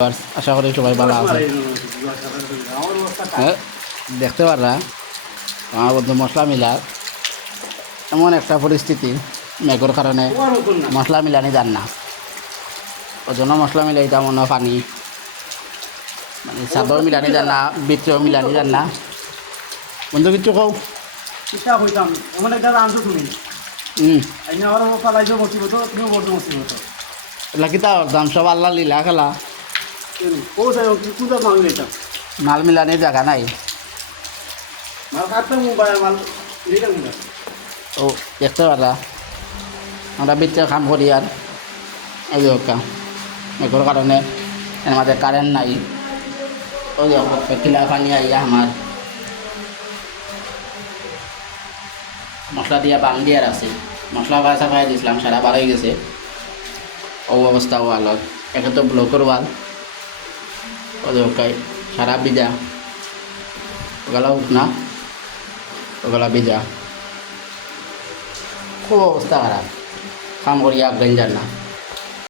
আশা করি সবাই ভালো আছে। হ্যাঁ, দেখতে পাররা আমার বন্ধু মশলা মিলার এমন একটা পরিস্থিতি মেঘর কারণে মশলা মিলানি যান না, ওই জন্য মশলা মিলাইতাম মনে হয় পানি মানে চাদর মিলানি যান না, বিত্রেও মিলানি যান না। বন্ধু কিছু কও। চিন্তা হইতাম এমন একটা আনছো তুমি আইনা আবার পালাইছো মুসিবত তুমিও বড় মুসিবত লাকিতা দাম সব আল্লাহ লীলা খেলা, ও যাই তুই মাল নিতা মাল মিলানির জায়গা নাই। মাল কাটতে মোবাইল মাল নিতাম না ও দেখতে পারা আমরা বিত্রে কাম করি আর এই যে মেঘর কারণে এর মাঝে কারেন্ট নাই। ওই যে কিলা পানি আইয়া আমার মশলা দিয়া বাং দিয়ার আছে, মশলা ভাজা খাই দিয়েছিলাম সারা বার হয়ে গেছে। ও অবস্থা ওয়ালত একে তো ব্লকের ওয়াল ওদের সারা বিজা, ওগুলা উঠ না, ওগুলা বিজা, খুব অবস্থা খারাপ, কাম করিয়া ডেঞ্জার না।